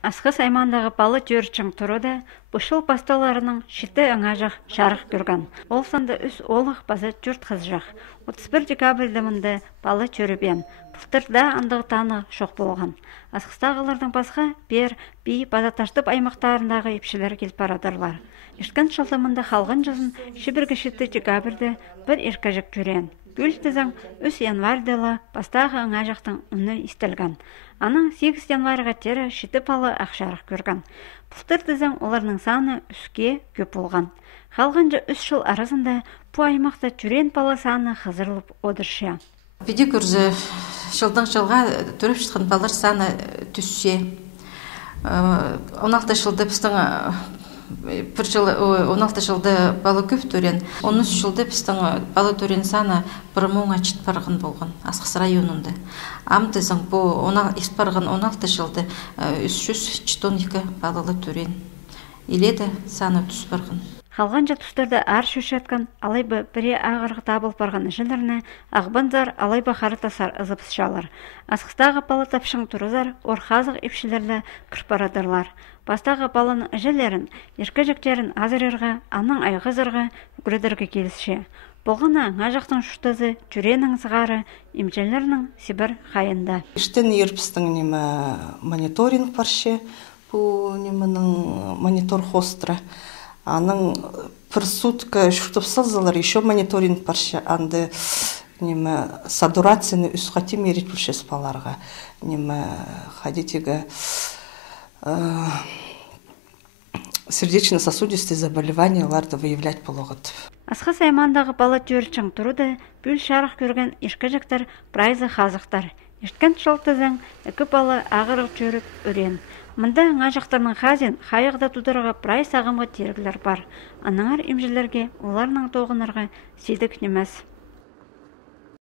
Асқы саймандағы балы жөрчің тұруда бұшыл пасталарының шіті аңажақ шарық көрген. Ол санды үс олық базы жұрт қызжақ. 31 декабрьді мұнды балы чөрібен. Бұлтырда андығы таны шоқ болған. Асқыстағылардың басқа бер, бей базаташтып аймақтарындағы епшілер келіп барадырлар. Ешкен шылдымында халғын жазын шибіргі шітті декабрьді бір еркажық көрен. Гүлтізің 3 январдылы бастағы аңажақтың үні істелген. Аның 8 январға тері шітіп алы ақшарық көрген. Бұлтыр тізің оларының саны үске көп болған. Қалғанжа 3 жыл арасында бұ аймақта түрен палы саны қызырылып одыршы. Биде көрзі жылдан жылға түріп шыққан балар саны түссе. 16 жылда біздің 16 жылда балы көп төрен, 13 жылда біздің балы төрен саны 1000 ачыт барғын болған Асқыс районында. Амдызың бұл испарғын 16 жылда 312 балалы төрен. Иледі саны түс барғын. Қалғанжа тұстарда ар шөшеткен алайбы бірі ағырғы табыл барған жыларына ағбанзар алайбы қарытасар ызып шалар. Асқыстағы балы тапшың тұрызар орхазық епшілерді кірпарадырлар. Бастағы балын жілерін, еркі жектерін азырырға, аның айғызырға үкіредіргі келісше. Болғана ғажақтың шүштізі, жүренің сығары, имжелерінің сібір қайында. Іштен ерпістің немі мониторинг баршы, бұл немінің монитор хостыры. Аның бір сутка шүртіпсылзылар, еще мониторинг баршы, анды немі сатурацияны үс қати мерет бүлшес баларға. Немі ходитегі сердечно-сосудистые заболевания ларды выявлять полығыд. Асқы саймандағы балы жөрчің тұруды бүл шарық көрген ешкі жақтар прайзы қазықтар. Ешкен шылтызың үкі балы ағырық жөріп өрен. Мұнда ғажақтарының хазин қайықда тудырығы прайз ағымға тергілер бар. Аныңар емжелерге оларының тоғынарға сейдік немес.